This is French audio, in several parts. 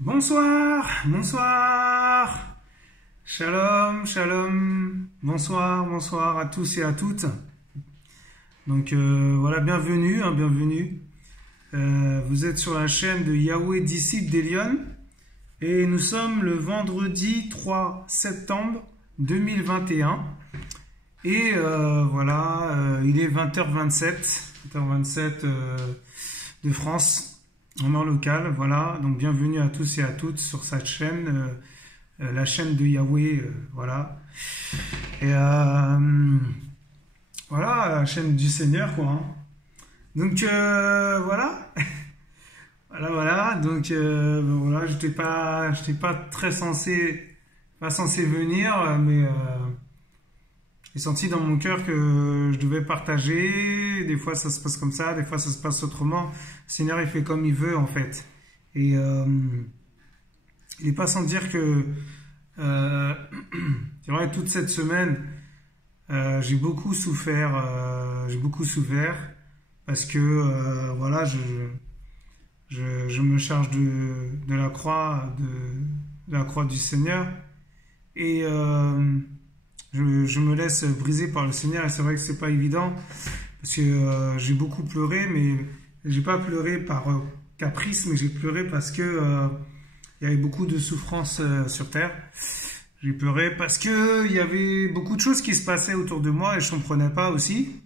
Bonsoir, bonsoir, shalom, shalom, bonsoir, bonsoir à tous et à toutes. Donc voilà, bienvenue, bienvenue. Vous êtes sur la chaîne de Yahweh Disciple d'Elion et nous sommes le vendredi 3 septembre 2021 et voilà, il est 20h27 de France. En heure locale, voilà, donc bienvenue à tous et à toutes sur cette chaîne, la chaîne de Yahweh, voilà. Et voilà, la chaîne du Seigneur, quoi. Donc voilà, voilà, donc voilà, j'étais pas très pas censé venir, mais j'ai senti dans mon cœur que je devais partager. Des fois, ça se passe comme ça, des fois, ça se passe autrement. Le Seigneur, il fait comme il veut, en fait. Et il n'est pas sans dire que, c'est vrai, toute cette semaine, j'ai beaucoup souffert. Parce que, voilà, je me charge de la croix, de la croix du Seigneur. Et je me laisse briser par le Seigneur et c'est vrai que c'est pas évident parce que j'ai beaucoup pleuré, mais j'ai pas pleuré par caprice, mais j'ai pleuré parce que il y avait beaucoup de souffrances sur terre. J'ai pleuré parce que il y avait beaucoup de choses qui se passaient autour de moi et je comprenais pas aussi.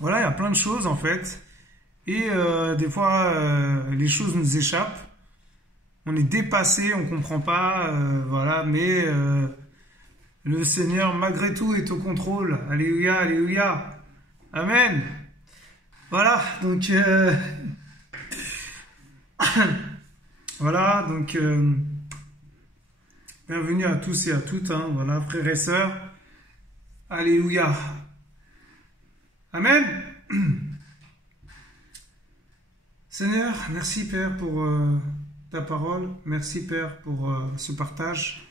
Voilà, il y a plein de choses en fait et des fois les choses nous échappent. On est dépassé, on comprend pas, voilà, mais le Seigneur, malgré tout, est au contrôle. Alléluia, alléluia. Amen. Voilà, donc... voilà, donc... bienvenue à tous et à toutes, voilà, frères et sœurs. Alléluia. Amen. Seigneur, merci Père pour ta parole. Merci Père pour ce partage.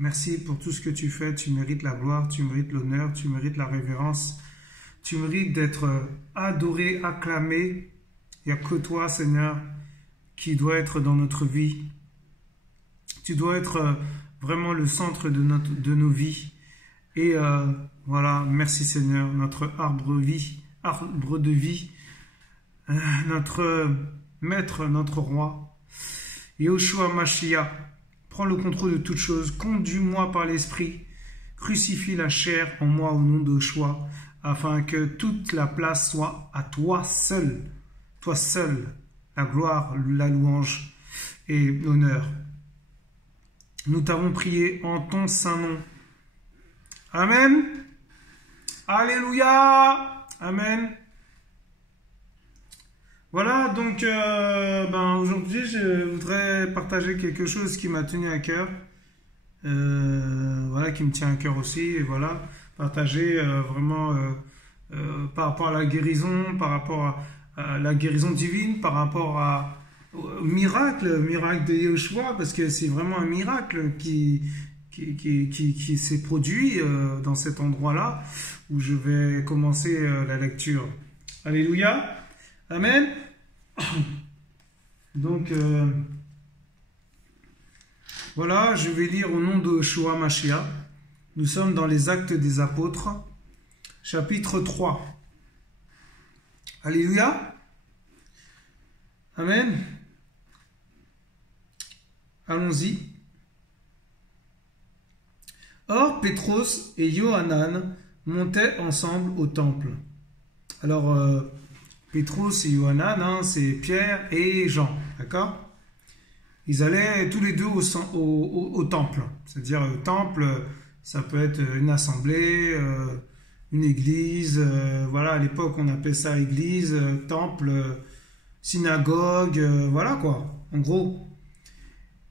Merci pour tout ce que tu fais, tu mérites la gloire, tu mérites l'honneur, tu mérites la révérence, tu mérites d'être adoré, acclamé. Il n'y a que toi, Seigneur, qui doit être dans notre vie. Tu dois être vraiment le centre de nos vies. Et voilà, merci Seigneur, notre arbre de vie, notre maître, notre roi, Yahushua Mashiach. Prends le contrôle de toutes choses, conduis-moi par l'Esprit, crucifie la chair en moi au nom de Yahushua, afin que toute la place soit à toi seul, la gloire, la louange et l'honneur. Nous t'avons prié en ton saint nom. Amen. Alléluia. Amen. Voilà, donc aujourd'hui je voudrais partager quelque chose qui m'a tenu à cœur, voilà, qui me tient à cœur aussi, et voilà, partager vraiment par rapport à la guérison, par rapport à la guérison divine, par rapport au miracle de Yahushua, parce que c'est vraiment un miracle qui s'est produit dans cet endroit-là, où je vais commencer la lecture. Alléluia. Amen. Donc, voilà, je vais lire au nom de Yahushua Mashiach. Nous sommes dans les Actes des Apôtres, chapitre 3. Alléluia. Amen. Allons-y. Or, Pétros et Yohanan montaient ensemble au temple. Alors, Pétros et Yohanan, c'est Pierre et Jean, d'accord? Ils allaient tous les deux au temple. C'est-à-dire, le temple, ça peut être une assemblée, une église. Voilà, à l'époque, on appelait ça église, temple, synagogue, voilà quoi, en gros.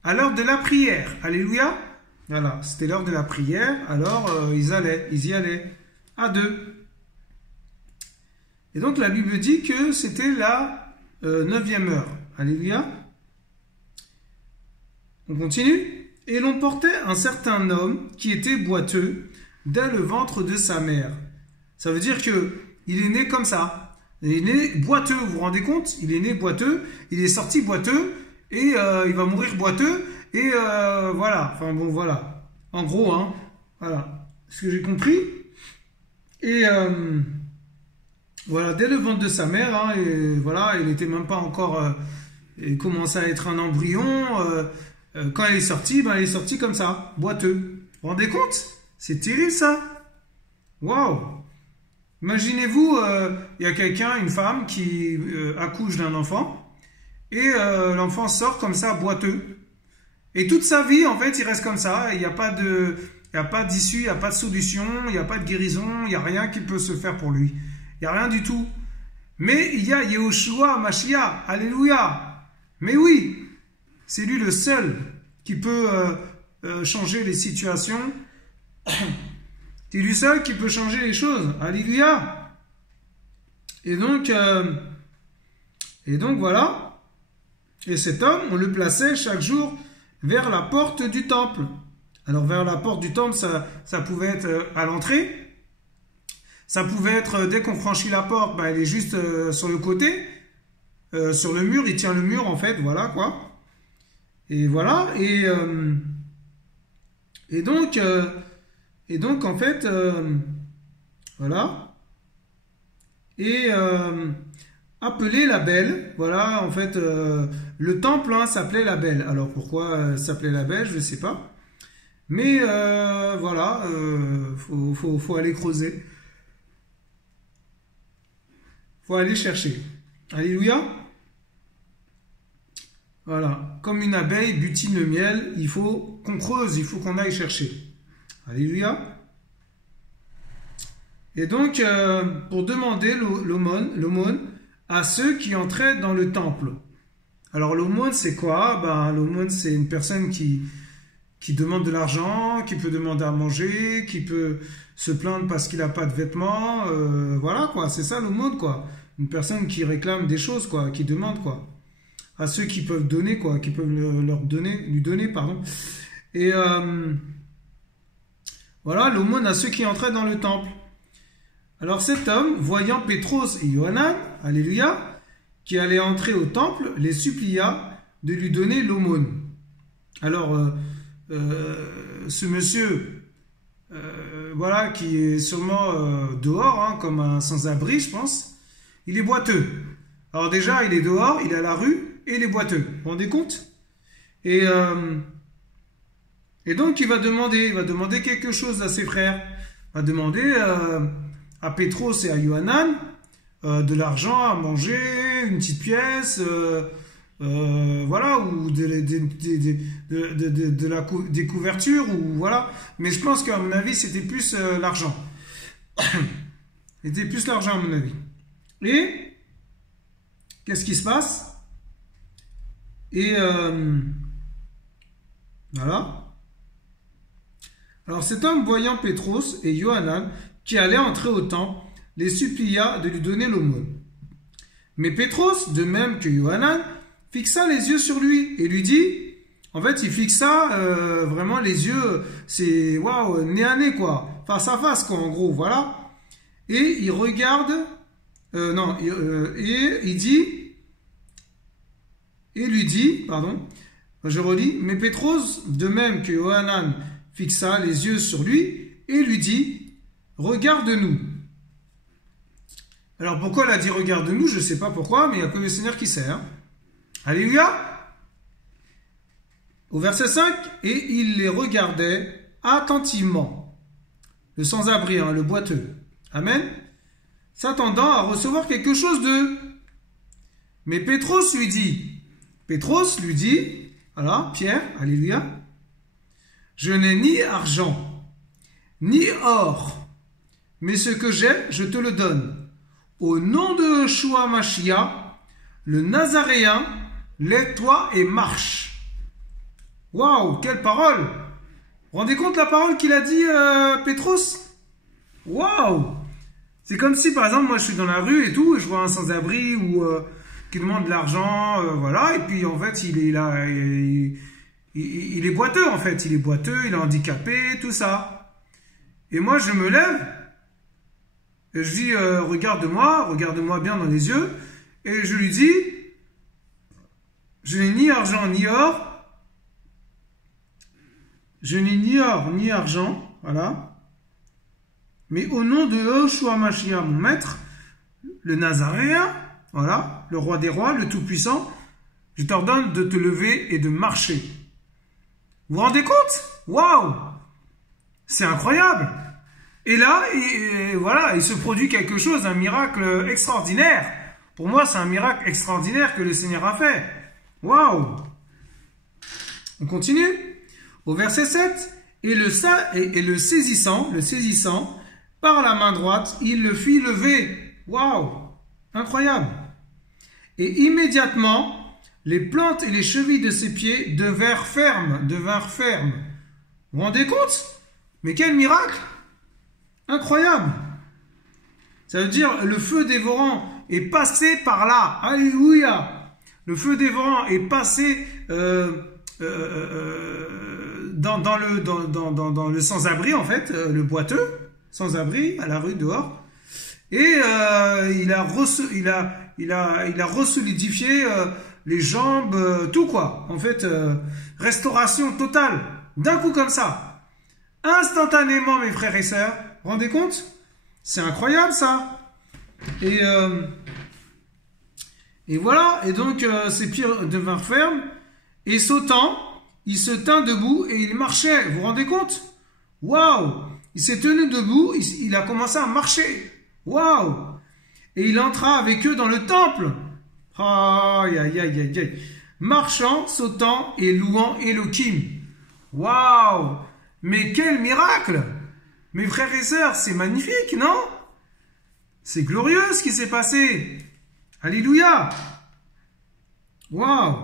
À l'heure de la prière, alléluia. Voilà, c'était l'heure de la prière, alors ils y allaient, à deux. Et donc la Bible dit que c'était la 9e heure. Alléluia. On continue. Et l'on portait un certain homme qui était boiteux dès le ventre de sa mère. Ça veut dire que il est né comme ça. Il est né boiteux, vous vous rendez compte? Il est né boiteux, il est sorti boiteux et il va mourir boiteux, et voilà, enfin bon, voilà. En gros, hein, voilà, ce que j'ai compris. Et voilà, dès le ventre de sa mère, hein, et voilà, il n'était même pas encore, il commençait à être un embryon. Quand elle est sortie, ben, elle est sortie comme ça, boiteux. Vous vous rendez compte? C'est terrible ça. Waouh! Imaginez-vous, il y a quelqu'un, une femme qui accouche d'un enfant, et l'enfant sort comme ça, boiteux. Et toute sa vie, en fait, il reste comme ça. Il n'y a pas d'issue, il n'y a pas de solution, il n'y a pas de guérison, il n'y a rien qui peut se faire pour lui. Il n'y a rien du tout. Mais il y a Yehoshua Mashiach, alléluia. Mais oui, c'est lui le seul qui peut changer les situations. C'est lui seul qui peut changer les choses. Alléluia. Et donc voilà. Et cet homme, on le plaçait chaque jour vers la porte du temple. Alors vers la porte du temple, ça pouvait être à l'entrée. Ça pouvait être, dès qu'on franchit la porte, ben, elle est juste sur le côté. Sur le mur, il tient le mur en fait, voilà quoi. Et voilà. Et donc en fait, voilà. Et appelé la Belle, voilà, en fait, le temple hein, s'appelait la Belle. Alors pourquoi s'appelait la Belle, je ne sais pas. Mais voilà, faut aller creuser. Faut aller chercher. Alléluia. Voilà, comme une abeille butine le miel, il faut qu'on creuse, il faut qu'on aille chercher. Alléluia. Et donc, pour demander l'aumône à ceux qui entraient dans le temple. Alors, l'aumône, c'est quoi? Ben, l'aumône, c'est une personne qui demande de l'argent, qui peut demander à manger, qui peut se plaindre parce qu'il n'a pas de vêtements. Voilà, quoi, c'est ça l'aumône, quoi. Une personne qui réclame des choses, quoi, qui demande, quoi. À ceux qui peuvent donner, quoi, qui peuvent lui donner, pardon. Et voilà, l'aumône à ceux qui entraient dans le temple. Alors cet homme, voyant Pétros et Yohanan, alléluia, qui allaient entrer au temple, les supplia de lui donner l'aumône. Alors, ce monsieur, voilà, qui est sûrement dehors, hein, comme un sans-abri, je pense, il est boiteux. Alors déjà, il est dehors, il est à la rue, et il est boiteux. Vous vous rendez compte? Et donc, il va demander quelque chose à ses frères. Il va demander à Pétros et à Yohanan de l'argent à manger, une petite pièce, voilà, ou des couvertures, ou voilà. Mais je pense qu'à mon avis, c'était plus l'argent. C'était plus l'argent, à mon avis. Et qu'est-ce qui se passe? Et voilà. Alors cet homme, voyant Pétros et Yohanan qui allaient entrer au temple, les supplia de lui donner l'aumône. Mais Pétros, de même que Yohanan, fixa les yeux sur lui et lui dit, en fait il fixa vraiment les yeux, c'est waouh, nez à nez quoi, face à face quoi en gros, voilà. Et il regarde, et il dit, et lui dit, pardon, je relis, mais Pétros, de même que Yohanan, fixa les yeux sur lui et lui dit, regarde-nous. Alors pourquoi il a dit regarde-nous, je ne sais pas pourquoi, mais il n'y a que le Seigneur qui sait. Hein. Alléluia. Au verset 5, et il les regardait attentivement. Le sans-abri, hein, le boiteux. Amen. S'attendant à recevoir quelque chose d'eux. Mais Pétros lui dit, voilà, Pierre, alléluia, je n'ai ni argent, ni or, mais ce que j'ai, je te le donne. Au nom de Yeshua Mashiach, le Nazaréen, lève-toi et marche. Waouh, quelle parole! Vous vous rendez compte la parole qu'il a dit Pétros? Waouh! C'est comme si, par exemple, moi je suis dans la rue et tout, et je vois un sans-abri ou qui demande de l'argent, voilà, et puis en fait, il est boiteux, en fait. Il est boiteux, il est handicapé, tout ça. Et moi, je me lève, et je dis, regarde-moi bien dans les yeux, et je lui dis, je n'ai ni argent ni or. Je n'ai ni or ni argent, voilà. Mais au nom de Yehoshua Mashiach, mon maître, le Nazaréen, voilà, le roi des rois, le Tout-Puissant, je t'ordonne de te lever et de marcher. Vous vous rendez compte? Waouh! C'est incroyable! Et là, voilà, il se produit quelque chose, un miracle extraordinaire. Pour moi, c'est un miracle extraordinaire que le Seigneur a fait. Waouh! On continue. Au verset 7, et le saisissant, par la main droite, il le fit lever. Waouh! Incroyable! Et immédiatement, les plantes et les chevilles de ses pieds devinrent fermes. Vous vous rendez compte? Mais quel miracle! Incroyable! Ça veut dire, le feu dévorant est passé par là. Alléluia! Le feu dévorant est passé dans le sans-abri, en fait, le boiteux, sans-abri, à la rue dehors. Et il a resolidifié les jambes, tout quoi. En fait, restauration totale. D'un coup comme ça. Instantanément, mes frères et sœurs. Vous vous rendez compte? C'est incroyable ça. Et voilà. Et donc, ses pieds devinrent fermes. Et sautant, il se tint debout et il marchait. Vous vous rendez compte? Waouh! Il s'est tenu debout, il a commencé à marcher. Waouh! Et il entra avec eux dans le temple. Aïe, aïe, aïe, aïe, aïe. Marchant, sautant et louant Elohim. Waouh! Mais quel miracle! Mes frères et sœurs, c'est magnifique, non? C'est glorieux ce qui s'est passé. Alléluia! Waouh!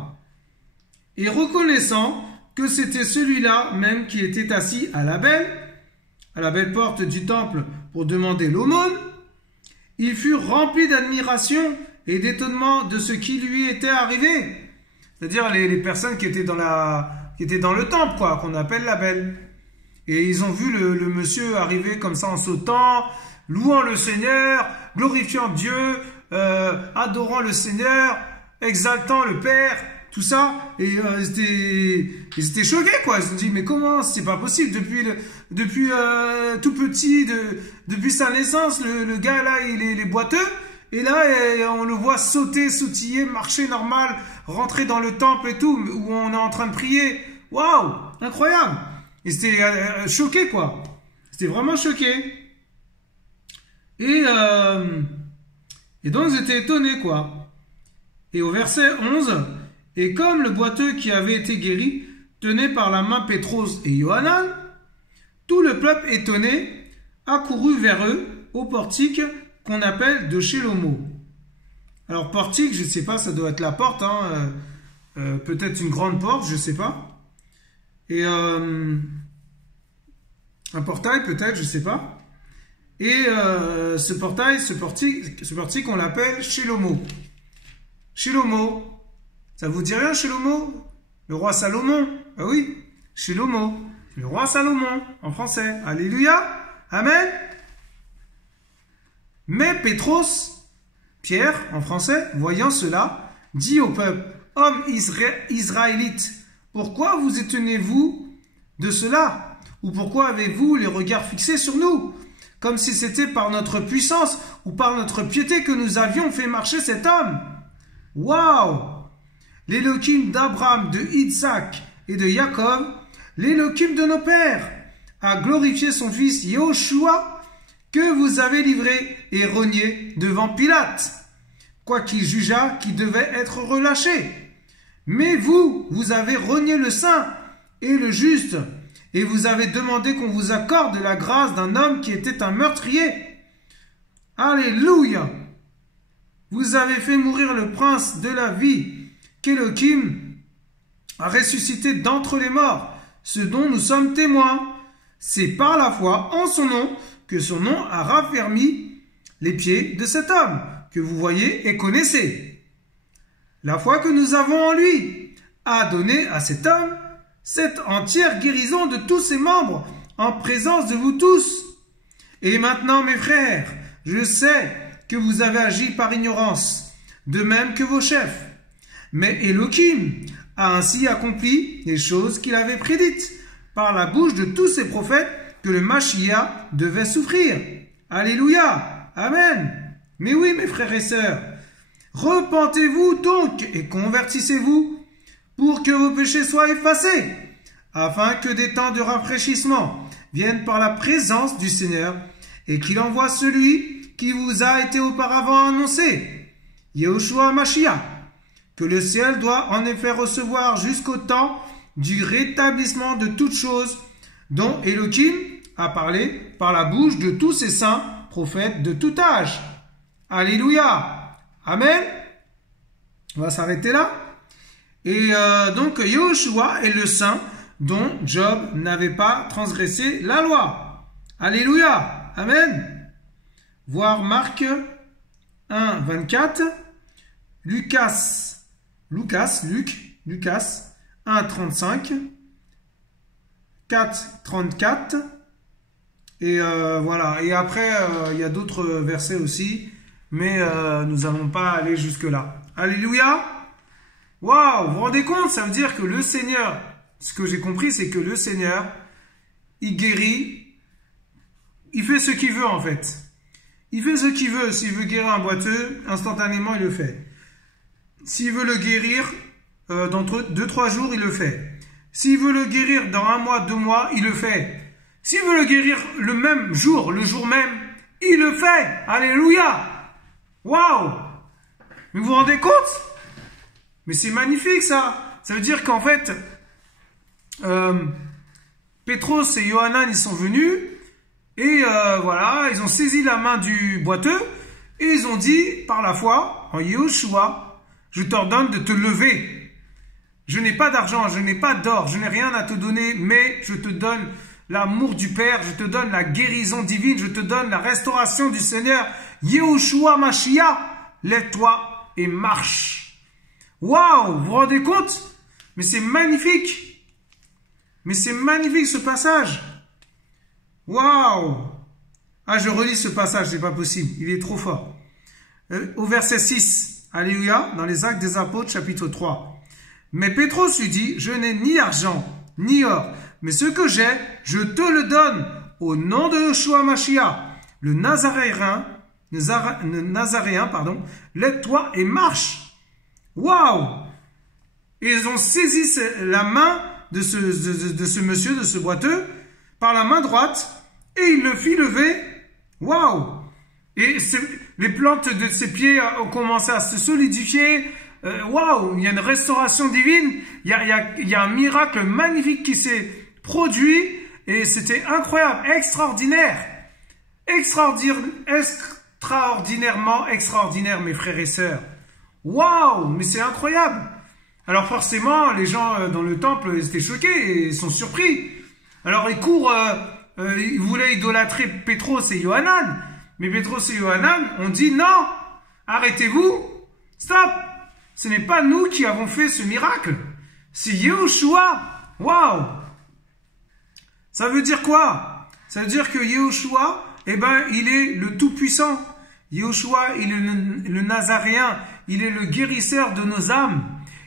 Et reconnaissant que c'était celui-là même qui était assis à la belle porte du temple pour demander l'aumône, il fut rempli d'admiration et d'étonnement de ce qui lui était arrivé. C'est-à-dire les personnes qui étaient dans le temple, quoi, qu'on appelle la belle. Et ils ont vu le monsieur arriver comme ça en sautant, louant le Seigneur, glorifiant Dieu, adorant le Seigneur, exaltant le Père, tout ça. Et ils étaient choqués, quoi. Ils se sont dit, mais comment, c'est pas possible, depuis tout petit, depuis sa naissance, le gars là, il est boiteux. Et là, on le voit sauter, sautiller, marcher normal, rentrer dans le temple et tout, où on est en train de prier. Waouh, incroyable. Ils étaient choqués, quoi. Ils étaient vraiment choqués. Et donc, ils étaient étonnés, quoi. Et au verset 11, et comme le boiteux qui avait été guéri tenait par la main Pétros et Yohanan, tout le peuple étonné accourut vers eux au portique qu'on appelle de Shelomo. Alors, portique, je ne sais pas, ça doit être la porte, hein, peut-être une grande porte, je ne sais pas. Et un portail, peut-être, je ne sais pas. Et ce portique, on l'appelle Shelomo. Shelomo, ça vous dit rien, Shelomo? Le roi Salomon, ah oui, Shelomo, le roi Salomon, en français. Alléluia, amen. Mais Pétros, Pierre, en français, voyant cela, dit au peuple, hommes israélites, pourquoi vous étonnez-vous de cela? Ou pourquoi avez-vous les regards fixés sur nous? Comme si c'était par notre puissance ou par notre piété que nous avions fait marcher cet homme. Waouh! L'Élohim d'Abraham, de Isaac et de Jacob, l'Élohim de nos pères, a glorifié son fils Yehoshua, que vous avez livré et renié devant Pilate, quoiqu'il jugeât qu'il devait être relâché. Mais vous avez renié le saint et le juste, et vous avez demandé qu'on vous accorde la grâce d'un homme qui était un meurtrier. Alléluia! Vous avez fait mourir le prince de la vie, qu'Élohim a ressuscité d'entre les morts, ce dont nous sommes témoins. C'est par la foi en son nom que son nom a raffermi les pieds de cet homme, que vous voyez et connaissez. La foi que nous avons en lui a donné à cet homme cette entière guérison de tous ses membres en présence de vous tous. Et maintenant, mes frères, je sais que vous avez agi par ignorance, de même que vos chefs. Mais Elohim a ainsi accompli les choses qu'il avait prédites par la bouche de tous ses prophètes que le Mashiach devait souffrir. Alléluia. Amen. Mais oui, mes frères et sœurs, repentez-vous donc et convertissez-vous pour que vos péchés soient effacés, afin que des temps de rafraîchissement viennent par la présence du Seigneur et qu'il envoie celui qui vous a été auparavant annoncé, Yahushua Mashiach, que le ciel doit en effet recevoir jusqu'au temps du rétablissement de toutes choses dont Elohim a parlé par la bouche de tous ses saints prophètes de tout âge. Alléluia. Amen. On va s'arrêter là. Et donc Yahushua est le saint dont Job n'avait pas transgressé la loi. Alléluia. Amen. Voir Marc 1, 24, Luc 1, 35, 4, 34, et voilà. Et après, il y a d'autres versets aussi, mais nous n'allons pas aller jusque-là. Alléluia. Waouh, vous vous rendez compte? Ça veut dire que le Seigneur, ce que j'ai compris, c'est que le Seigneur, il guérit, il fait ce qu'il veut en fait. Il fait ce qu'il veut. S'il veut guérir un boiteux, instantanément, il le fait. S'il veut le guérir dans 2-3 jours, il le fait. S'il veut le guérir dans 1 mois, 2 mois, il le fait. S'il veut le guérir le même jour, le jour même, il le fait. Alléluia. Waouh. Mais vous vous rendez compte? Mais c'est magnifique ça. Ça veut dire qu'en fait, Pétros et Yohanan, ils sont venus et voilà, ils ont saisi la main du boiteux et ils ont dit par la foi, en Yahushua, je t'ordonne de te lever. Je n'ai pas d'argent, je n'ai pas d'or, je n'ai rien à te donner, mais je te donne l'amour du Père, je te donne la guérison divine, je te donne la restauration du Seigneur. Yahushua Mashiach, lève-toi et marche. Waouh, vous vous rendez compte? Mais c'est magnifique. Mais c'est magnifique ce passage. Waouh. Ah, je relis ce passage, c'est pas possible. Il est trop fort. Au verset 6, Alléluia, dans les Actes des Apôtres, chapitre 3. Mais Pétros lui dit, je n'ai ni argent, ni or, mais ce que j'ai, je te le donne au nom de Yahushua Mashiach, le Nazaréen, lève-toi et marche. Waouh! Et ils ont saisi la main de ce monsieur, de ce boiteux, par la main droite, et il le fit lever. Waouh! Et les plantes de ses pieds ont commencé à se solidifier. Waouh! Il y a une restauration divine. Il y a un miracle magnifique qui s'est produit. Et c'était incroyable, extraordinaire. Extraordinairement extraordinaire, mes frères et sœurs. Waouh, mais c'est incroyable. Alors forcément, les gens dans le temple, ils étaient choqués et sont surpris. Alors ils courent, ils voulaient idolâtrer Pétros et Yohanan. Mais Pétros et Yohanan ont dit non, arrêtez-vous, stop. Ce n'est pas nous qui avons fait ce miracle. C'est Yahushua. Waouh. Ça veut dire quoi? Ça veut dire que Yahushua, eh ben, il est le Tout-Puissant. Yahushua, il est le Nazaréen. Il est le guérisseur de nos âmes.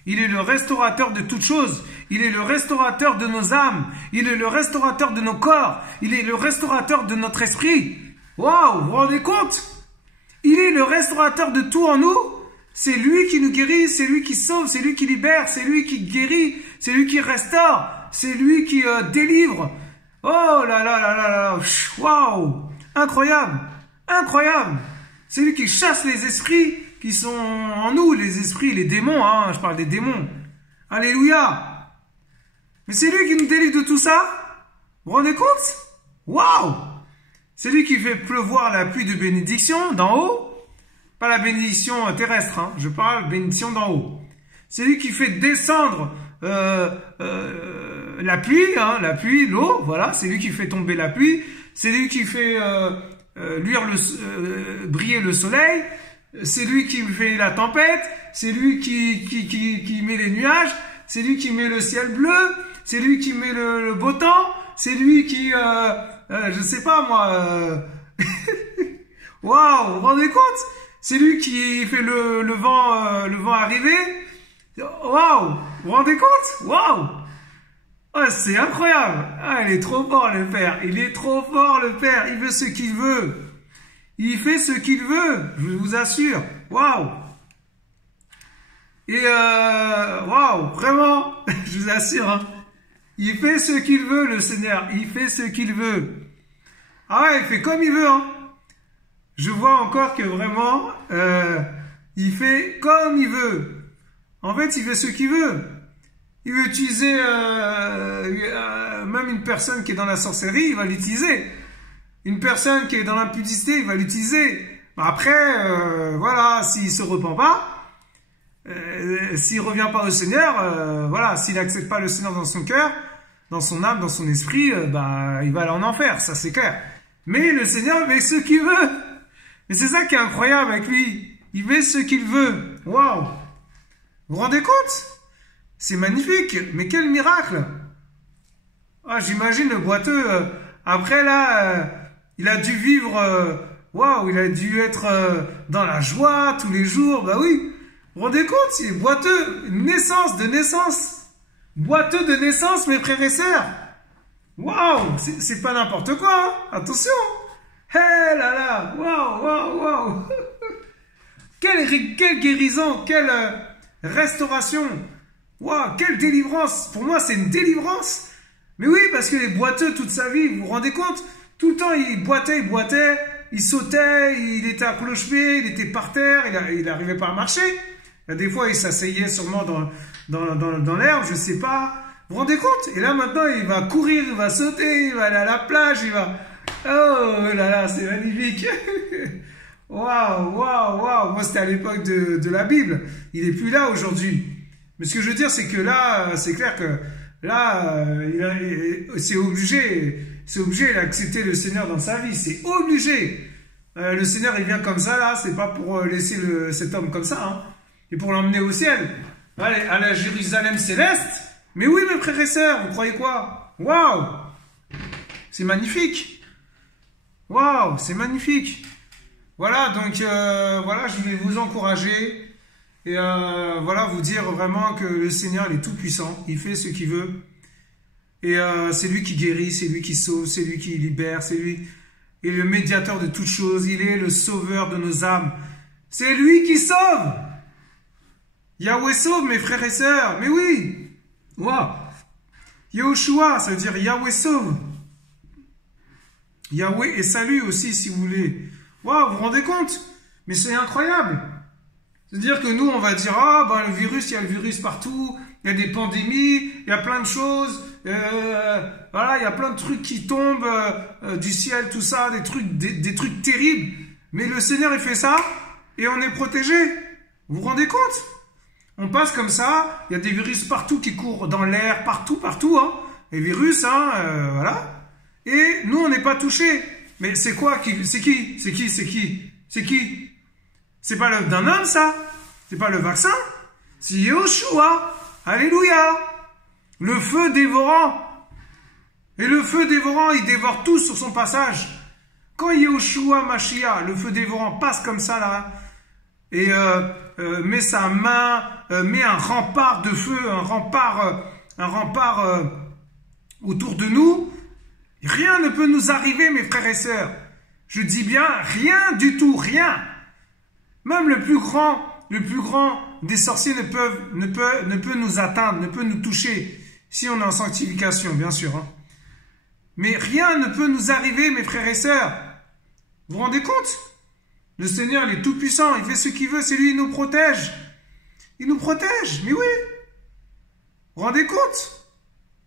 Il est le restaurateur de toutes choses. Il est le restaurateur de nos âmes. Il est le restaurateur de nos corps. Il est le restaurateur de notre esprit. Waouh, vous vous rendez compte? Il est le restaurateur de tout en nous. C'est lui qui nous guérit, c'est lui qui sauve, c'est lui qui libère, c'est lui qui guérit, c'est lui qui restaure, c'est lui qui délivre. Oh là là là là là, waouh, incroyable, incroyable. C'est lui qui chasse les esprits qui sont en nous, les esprits, les démons, hein, je parle des démons. Alléluia. Mais c'est lui qui nous délivre de tout ça. Vous vous rendez compte? Waouh. C'est lui qui fait pleuvoir la pluie de bénédiction d'en haut. Pas la bénédiction terrestre, hein, je parle bénédiction d'en haut. C'est lui qui fait descendre la pluie, hein, l'eau, voilà, c'est lui qui fait tomber la pluie. C'est lui qui fait briller le soleil. C'est lui qui fait la tempête, c'est lui qui met les nuages, c'est lui qui met le ciel bleu, c'est lui qui met le beau temps, c'est lui qui, je sais pas moi, waouh, vous vous rendez compte? C'est lui qui fait le vent arriver, Waouh! Vous vous rendez compte? Waouh! Oh, c'est incroyable! Ah, il est trop fort, le Père. Il est trop fort, le Père. Il veut ce qu'il veut. Il fait ce qu'il veut. Je vous assure. Waouh! Et waouh! Vraiment, je vous assure, hein. Il fait ce qu'il veut, le Seigneur. Il fait ce qu'il veut. Ah ouais, il fait comme il veut, hein. Je vois encore que vraiment, il fait comme il veut. En fait, il fait ce qu'il veut. Il veut utiliser même une personne qui est dans la sorcellerie, il va l'utiliser. Une personne qui est dans l'impudicité, il va l'utiliser. Après, voilà, s'il se repent pas, s'il revient pas au Seigneur, voilà, s'il n'accepte pas le Seigneur dans son cœur, dans son âme, dans son esprit, bah, il va aller en enfer, ça c'est clair. Mais le Seigneur fait ce qu'il veut. Et c'est ça qui est incroyable avec lui. Il fait ce qu'il veut. Waouh! Vous vous rendez compte? C'est magnifique. Mais quel miracle! Ah, j'imagine le boiteux. Après là, il a dû vivre. Waouh! Il a dû être dans la joie tous les jours. Bah oui. Vous vous rendez compte? Il est boiteux. Naissance de naissance. Boiteux de naissance, mes frères et sœurs. Waouh! C'est pas n'importe quoi. Hein. Attention. Hé là là. Waouh, waouh, waouh. Quelle guérison. Quelle restauration. Waouh, quelle délivrance. Pour moi, c'est une délivrance. Mais oui, parce que les boiteux toute sa vie, vous vous rendez compte? Tout le temps, il boitait, il sautait, il était à cloche-pied, il était par terre, il n'arrivait pas à marcher. Des fois, il s'asseyait sûrement dans l'herbe, je sais pas. Vous vous rendez compte? Et là, maintenant, il va courir, il va sauter, il va aller à la plage, il va... Oh là là, c'est magnifique. Waouh, waouh, waouh. Moi, c'était à l'époque de la Bible. Il n'est plus là aujourd'hui. Mais ce que je veux dire, c'est que là, c'est clair que là, c'est obligé d'accepter le Seigneur dans sa vie. C'est obligé. Le Seigneur, il vient comme ça, là. C'est pas pour laisser cet homme comme ça, hein. Et pour l'emmener au ciel. Allez, à la Jérusalem céleste. Mais oui, mes frères et sœurs, vous croyez quoi? Waouh! C'est magnifique. Waouh, c'est magnifique. Voilà, donc, voilà, je vais vous encourager. Et voilà, vous dire vraiment que le Seigneur, il est tout puissant. Il fait ce qu'il veut. Et c'est lui qui guérit, c'est lui qui sauve, c'est lui qui libère, c'est lui. Il est le médiateur de toutes choses. Il est le sauveur de nos âmes. C'est lui qui sauve. Yahweh sauve, mes frères et sœurs. Mais oui. Waouh. Yahushua, ça veut dire Yahweh sauve. Yahweh et salut aussi, si vous voulez. Waouh, vous vous rendez compte? Mais c'est incroyable. C'est-à-dire que nous, on va dire, ah, ben, le virus, il y a le virus partout, il y a des pandémies, il y a plein de choses, voilà, il y a plein de trucs qui tombent du ciel, tout ça, des trucs terribles. Mais le Seigneur, il fait ça, et on est protégé. Vous vous rendez compte? On passe comme ça, il y a des virus partout qui courent dans l'air, partout, hein. Les virus, hein, voilà. Et nous, on n'est pas touchés. Mais c'est quoi? C'est qui? C'est pas l'œuvre d'un homme, ça. C'est pas le vaccin. C'est Yahushua. Alléluia. Le feu dévorant. Et le feu dévorant, il dévore tout sur son passage. Quand Yahushua Mashiach, le feu dévorant, passe comme ça, là, et met sa main, met un rempart de feu, un rempart autour de nous, rien ne peut nous arriver, mes frères et sœurs. Je dis bien rien du tout, rien. Même le plus grand des sorciers ne peut nous atteindre, ne peut nous toucher, si on est en sanctification, bien sûr. Hein. Mais rien ne peut nous arriver, mes frères et sœurs. Vous vous rendez compte? Le Seigneur, il est tout puissant, il fait ce qu'il veut, c'est lui, il nous protège. Il nous protège, mais oui. Vous vous rendez compte?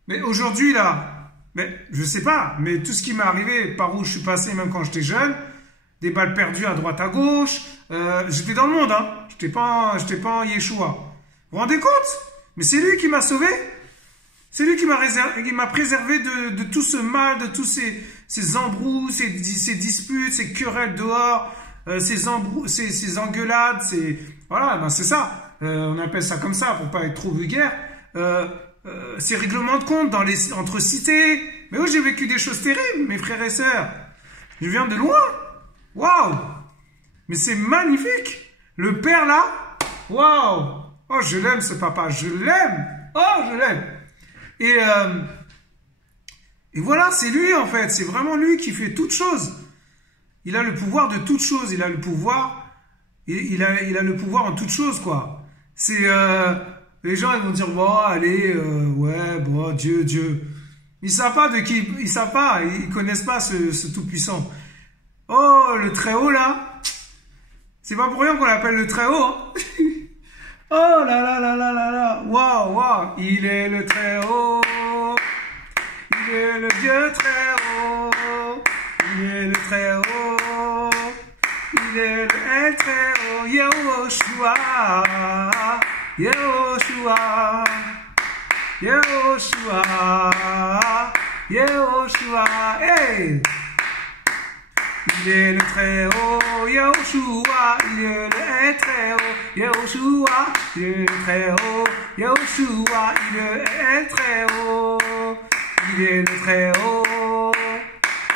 Mais aujourd'hui, là, mais je sais pas, mais tout ce qui m'est arrivé, par où je suis passé, même quand j'étais jeune, des balles perdues à droite à gauche, j'étais dans le monde, hein. J'étais pas en Yeshua. Vous vous rendez compte? Mais c'est lui qui m'a sauvé. C'est lui qui m'a préservé de tout ce mal, de tous ces embrouilles, ces disputes, ces querelles dehors, ces engueulades, voilà, ben c'est ça. On appelle ça comme ça pour pas être trop vulgaire. Ces règlements de compte entre cités. Mais oui, j'ai vécu des choses terribles, mes frères et sœurs. Je viens de loin. Waouh! Mais c'est magnifique. Le Père là, waouh! Oh, je l'aime ce papa, je l'aime. Oh, je l'aime. Et voilà, c'est lui en fait, c'est vraiment lui qui fait toutes choses. Il a le pouvoir de toutes choses, il a le pouvoir, il a le pouvoir en toutes choses quoi. C'est les gens ils vont dire bon allez ouais bon Dieu. Ils savent pas de qui, ils savent pas, ils connaissent pas ce tout puissant. Oh le très haut là, c'est pas pour rien qu'on l'appelle le très haut. Hein. Oh là là là là là là, waouh, il est le très haut. Il est le Dieu très haut, il est le très haut, il est le El très haut, Yehoshua, Yehoshua, Yehoshua, Yehoshua, hey! Il est le très haut, Yehoshua, il est le El très haut, Yehoshua, il est le très haut, Yehoshua, il est le El très haut. Il est le très haut,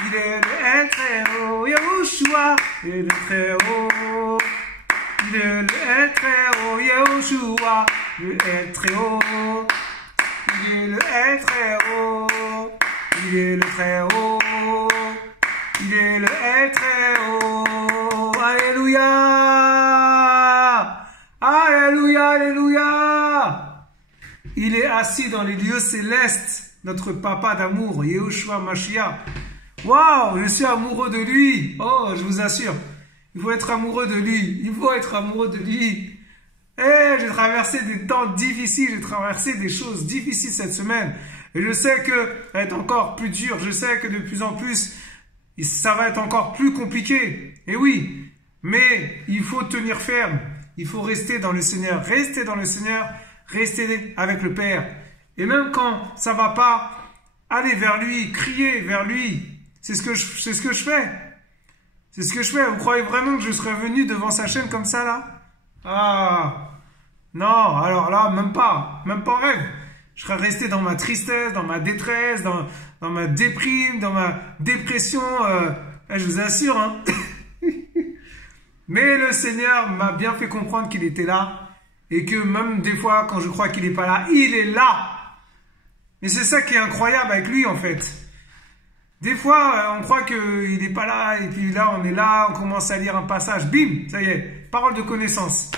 il est le El très haut, Yehoshua, il est le très haut, il est le El très haut, Yehoshua, le El très haut, il est le El très haut, il est le très haut, il est le El très haut, alléluia, alléluia, alléluia, il est assis dans les lieux célestes. Notre papa d'amour, Yehoshua Mashiach. Waouh, je suis amoureux de lui. Oh, je vous assure. Il faut être amoureux de lui. Il faut être amoureux de lui. Eh, j'ai traversé des temps difficiles. J'ai traversé des choses difficiles cette semaine. Et je sais que ça va être encore plus dur. Je sais que de plus en plus, ça va être encore plus compliqué. Et oui, mais il faut tenir ferme. Il faut rester dans le Seigneur. Rester dans le Seigneur. Rester avec le Père. Et même quand ça va pas, aller vers lui, crier vers lui. C'est ce que je fais. C'est ce que je fais. Vous croyez vraiment que je serais venu devant sa chaîne comme ça là? Ah non, alors là, même pas en rêve. Je serais resté dans ma tristesse, dans ma détresse, dans ma déprime, dans ma dépression. Je vous assure. Hein. Mais le Seigneur m'a bien fait comprendre qu'il était là. Et que même des fois, quand je crois qu'il n'est pas là, il est là. Et c'est ça qui est incroyable avec lui, en fait. Des fois, on croit qu'il n'est pas là, et puis là, on est là, on commence à lire un passage, bim, ça y est, parole de connaissance.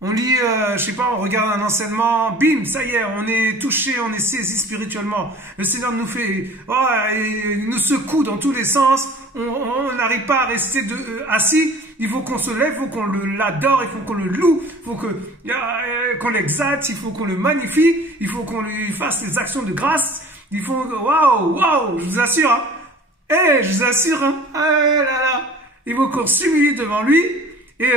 On lit, je sais pas, on regarde un enseignement, bim, ça y est, on est touché, on est saisi spirituellement. Le Seigneur nous fait, oh, il nous secoue dans tous les sens, on n'arrive pas à rester assis, il faut qu'on se lève, il faut qu'on l'adore, il faut qu'on le loue, il faut qu'on l'exalte, il faut qu'on le magnifie, il faut qu'on lui fasse des actions de grâce, il faut, waouh, je vous assure, hein, je vous assure, hein, il faut qu'on s'humilie devant lui, et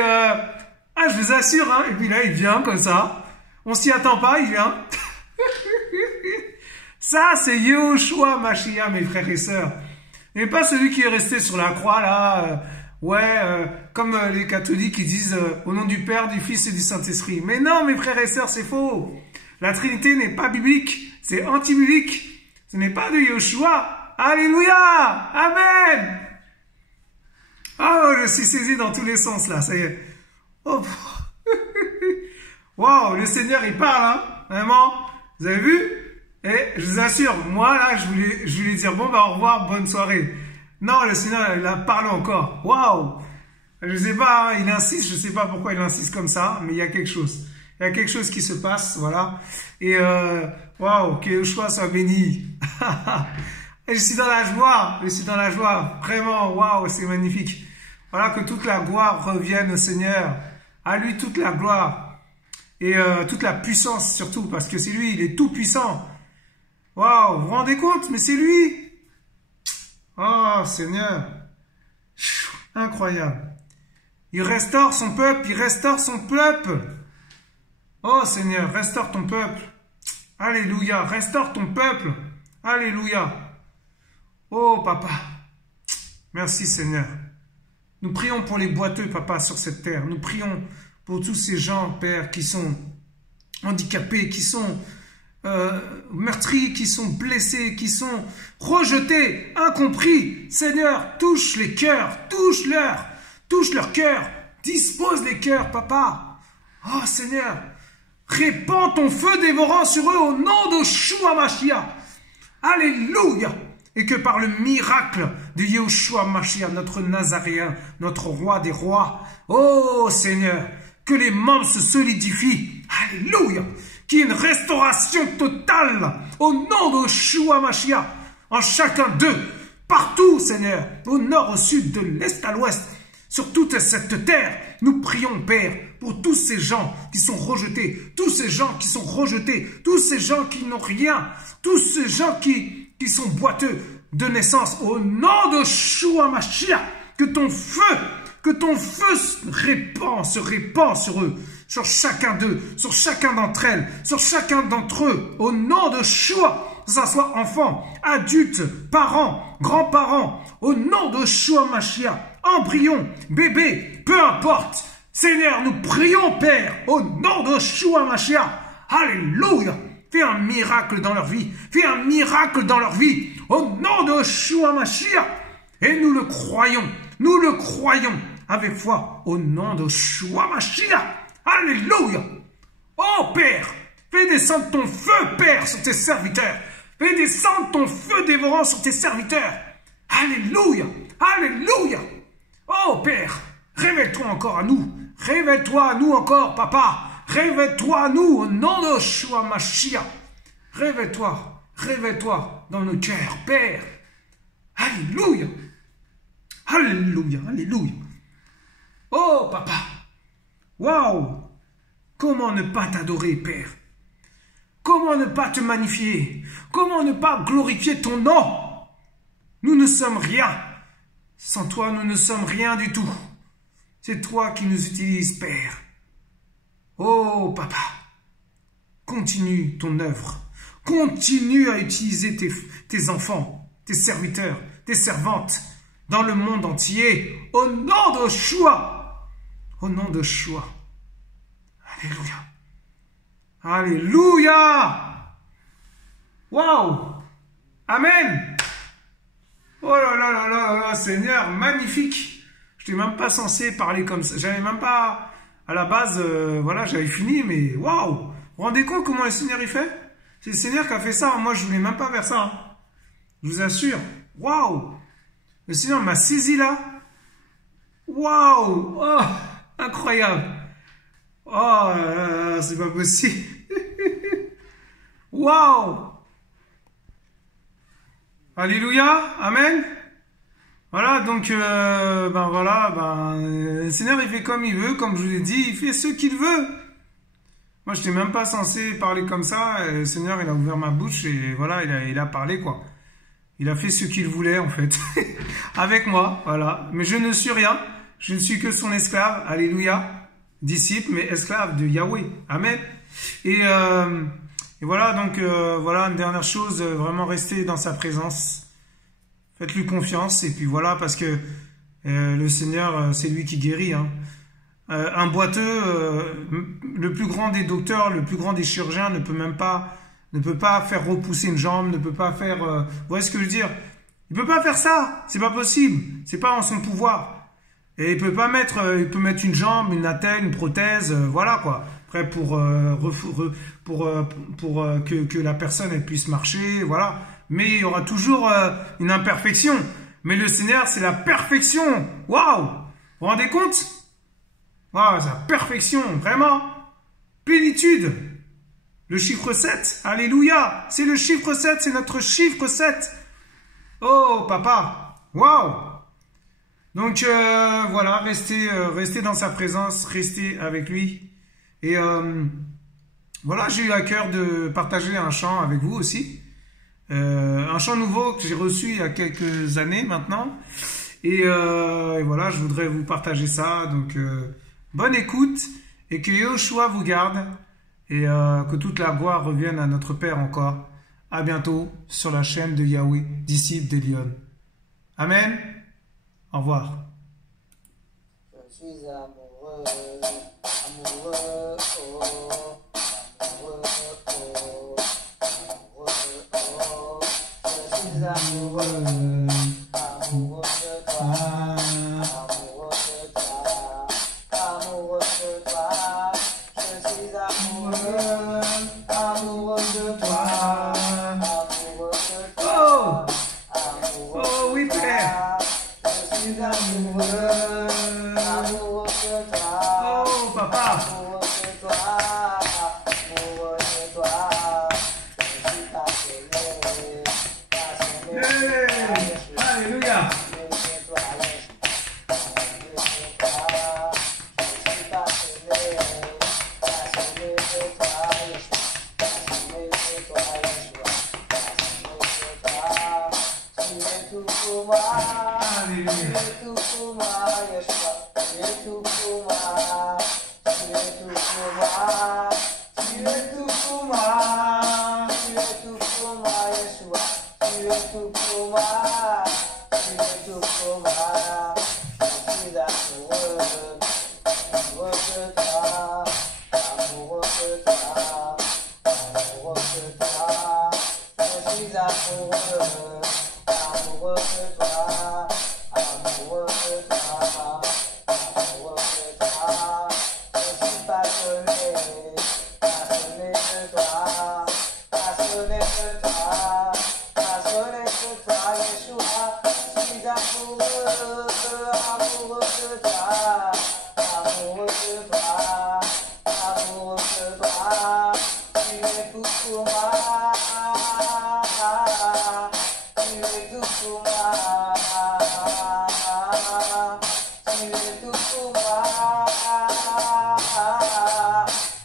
je vous assure, hein, et puis là, il vient comme ça, on s'y attend pas, il vient, ça, c'est Yehoshua Mashiach, mes frères et sœurs, et pas celui qui est resté sur la croix, là, comme les catholiques qui disent au nom du Père, du Fils et du Saint-Esprit. Mais non, mes frères et sœurs, c'est faux. La Trinité n'est pas biblique, c'est anti-biblique. Ce n'est pas de Yehoshua. Alléluia, amen. Oh, je suis saisi dans tous les sens là, ça y est. Oh. Wow, le Seigneur il parle, hein, vraiment. Vous avez vu? Et je vous assure, moi là, je voulais dire bon au revoir, bonne soirée. Non, le Seigneur, il a parlé encore. Waouh! Je sais pas, hein, il insiste, je sais pas pourquoi il insiste comme ça, mais il y a quelque chose. Il y a quelque chose qui se passe, voilà. Et waouh, que Yehoshua soit béni. Et je suis dans la joie, vraiment, waouh, c'est magnifique. Voilà, que toute la gloire revienne au Seigneur. À lui toute la gloire. Et toute la puissance surtout, parce que c'est lui, il est tout puissant. Waouh, vous vous rendez compte? Mais c'est lui! Oh Seigneur, incroyable. Il restaure son peuple, Oh Seigneur, restaure ton peuple. Alléluia, restaure ton peuple. Alléluia. Oh Papa, merci Seigneur. Nous prions pour les boiteux, Papa, sur cette terre. Nous prions pour tous ces gens, Père, qui sont handicapés, qui sont meurtris, qui sont blessés, qui sont rejetés, incompris. Seigneur, touche les cœurs, touche leur cœur, dispose les cœurs, Papa. Oh Seigneur, Répands ton feu dévorant sur eux au nom de Yeshua Mashiach. Alléluia. Et que par le miracle de Yeshua Mashiach, notre Nazaréen, notre roi des rois, oh Seigneur, que les membres se solidifient. Alléluia. Qu'il y ait une restauration totale au nom de Yeshua Mashiach en chacun d'eux, partout Seigneur, au nord, au sud, de l'est à l'ouest, sur toute cette terre. Nous prions Père pour tous ces gens qui sont rejetés, tous ces gens qui sont rejetés, tous ces gens qui n'ont rien, tous ces gens qui sont boiteux de naissance, au nom de Yeshua Mashiach, que ton feu se répand sur eux, sur chacun d'eux, sur chacun d'entre elles, sur chacun d'entre eux, au nom de Yeshua, que ce soit enfants, adultes, parents, grands-parents, au nom de Yeshua Mashiach, embryon, bébé, peu importe. Seigneur, nous prions, Père, au nom de Yeshua Mashiach. Alléluia. Fais un miracle dans leur vie. Fais un miracle dans leur vie. Au nom de Yeshua Mashiach. Et nous le croyons. Nous le croyons avec foi. Au nom de Yeshua Mashiach. Alléluia. Oh Père, fais descendre ton feu, Père, sur tes serviteurs. Fais descendre ton feu dévorant sur tes serviteurs. Alléluia. Alléluia. Oh Père, révèle-toi encore à nous. Révèle-toi à nous encore, Papa. Révèle-toi à nous au nom de Yeshua Mashiach. Révèle-toi, révèle-toi dans nos cœurs, Père. Alléluia. Alléluia, alléluia. Oh, Papa. Waouh. Comment ne pas t'adorer, Père? Comment ne pas te magnifier? Comment ne pas glorifier ton nom? Nous ne sommes rien. Sans toi, nous ne sommes rien du tout. C'est toi qui nous utilises, Père. Oh, Papa, continue ton œuvre. Continue à utiliser tes enfants, tes serviteurs, tes servantes dans le monde entier. Au nom de Yeshua. Au nom de Yeshua. Alléluia. Alléluia. Waouh. Amen. Oh là là là là, Seigneur, magnifique. Je n'étais même pas censé parler comme ça. J'avais même pas, à la base, voilà, j'avais fini, mais waouh. Vous vous rendez compte comment le Seigneur il fait? C'est le Seigneur qui a fait ça. Moi, je voulais même pas faire ça. Hein. Je vous assure. Waouh. Le Seigneur m'a saisi là. Waouh. Oh, incroyable. Oh, c'est pas possible. Waouh. Alléluia. Amen. Voilà, donc, le Seigneur, il fait comme il veut, comme je vous l'ai dit, il fait ce qu'il veut. Moi, je n'étais même pas censé parler comme ça, et le Seigneur, il a ouvert ma bouche, et voilà, il a parlé, quoi. Il a fait ce qu'il voulait, en fait, avec moi, voilà. Mais je ne suis rien, je ne suis que son esclave, alléluia, disciple, mais esclave de Yahweh, amen. Et voilà, donc, voilà, une dernière chose, vraiment rester dans sa présence. Faites-lui confiance, et puis voilà, parce que le Seigneur, c'est lui qui guérit. Hein. Un boiteux, le plus grand des docteurs, le plus grand des chirurgiens ne peut pas faire repousser une jambe, ne peut pas faire... vous voyez ce que je veux dire? Il peut pas faire ça, c'est pas possible, c'est pas en son pouvoir. Et il peut mettre une jambe, une attelle, une prothèse, voilà quoi. Après pour que la personne elle puisse marcher, voilà. Mais il y aura toujours une imperfection. Mais le Seigneur, c'est la perfection. Waouh! Vous vous rendez compte? Waouh, c'est la perfection, vraiment. Plénitude. Le chiffre 7. Alléluia. C'est le chiffre 7, c'est notre chiffre 7. Oh, papa. Waouh! Donc, voilà, restez dans sa présence, restez avec lui. Et voilà, j'ai eu à cœur de partager un chant avec vous aussi. Un chant nouveau que j'ai reçu il y a quelques années maintenant. Et voilà, je voudrais vous partager ça. Donc, bonne écoute et que Yeshua vous garde et que toute la gloire revienne à notre Père encore. À bientôt sur la chaîne de Yahweh, disciple de Lyon. Amen. Au revoir. Je suis amoureux, amoureux, oh, amoureux, oh, amoureux, oh. Je suis amoureux, amoureux de toi, amoureux de toi, amoureux de toi. Je suis amoureux. pour moi. Tu Alléluia. es tout pour moi, Yeshua. Tu es tout pour moi. Tu es tout pour moi. Tu es tout pour moi. Tu es tout pour moi, Yeshua. Tu es tout pour moi. Tu es tout pour moi. Je suis amoureux, amoureux de toi, amoureux de toi, amoureux de toi. Je suis amoureux, amoureux de toi, amoureux de toi, amoureux de toi. Je suis passionné, passionné de toi, passionné de toi, passionné de toi, Yeshua. Je suis amoureux, amoureux de toi, amoureux de toi, amoureux de toi. Tu es tout pour moi. Tu es tout pour moi. Tu es tout pour moi.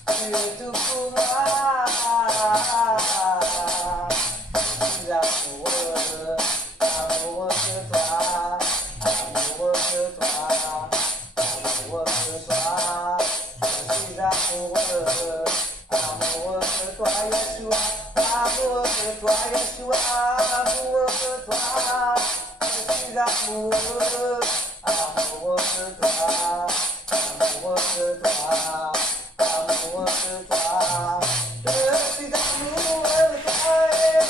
Tu es tout pour moi. Je suis amoureux, amoureux de toi, amoureux de toi, amoureux de toi. Je suis amoureux, amoureux de toi, Yeshua. Amoureux de toi, Yeshua. Amoureux de toi. Je suis amoureux, amoureux de toi, amoureux de toi, amoureux de toi. Je suis amoureux de toi,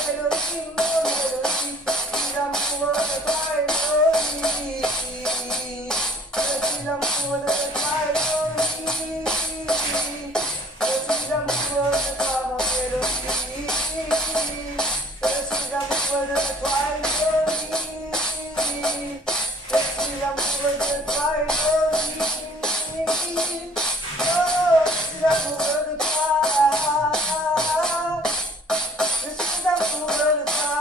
Elohim, Elohim. Je suis amoureux de toi, Elohim. Je suis amoureux de toi, Elohim. Je suis amoureux de toi, mon Elohim. Je suis amoureux de toi, Elohim. Je suis amoureux de toi, Elohim. Oh, je suis amoureux de toi. Je suis amoureux de toi.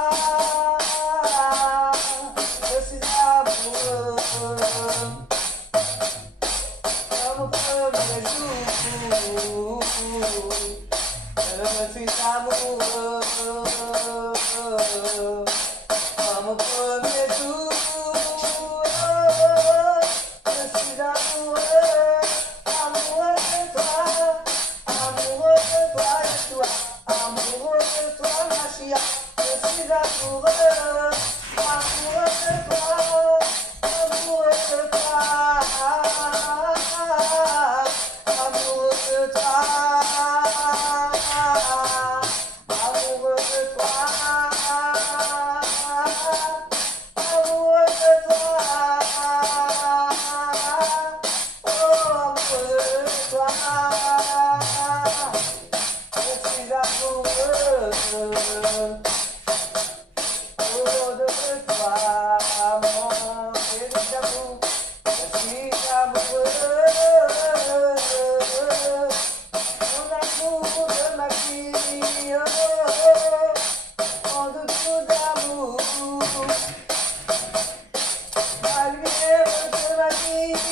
Je suis amoureux. Comme au premier jour, je suis amoureux. Comme au premier jour, je suis amoureux, amoureux de toi, amoureux de toi, Yeshua, amoureux de toi, Mashiach. Je suis amoureux, amoureux de toi, amoureux de toi, amoureux de toi, amoureux de toi, amoureux de toi, oh, amoureux de toi. Je suis amoureux, oh, de toi, mon Dieu d'amour. Je suis amoureux, mon amour de ma vie, mon dessous d'amour, la lumière de ma vie, je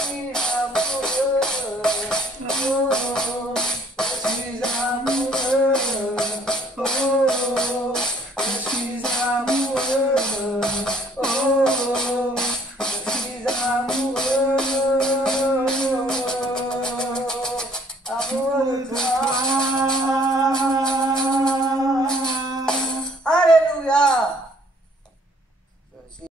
suis amoureux, je suis amoureux, je suis amoureux, je suis amoureux, amoureux de toi.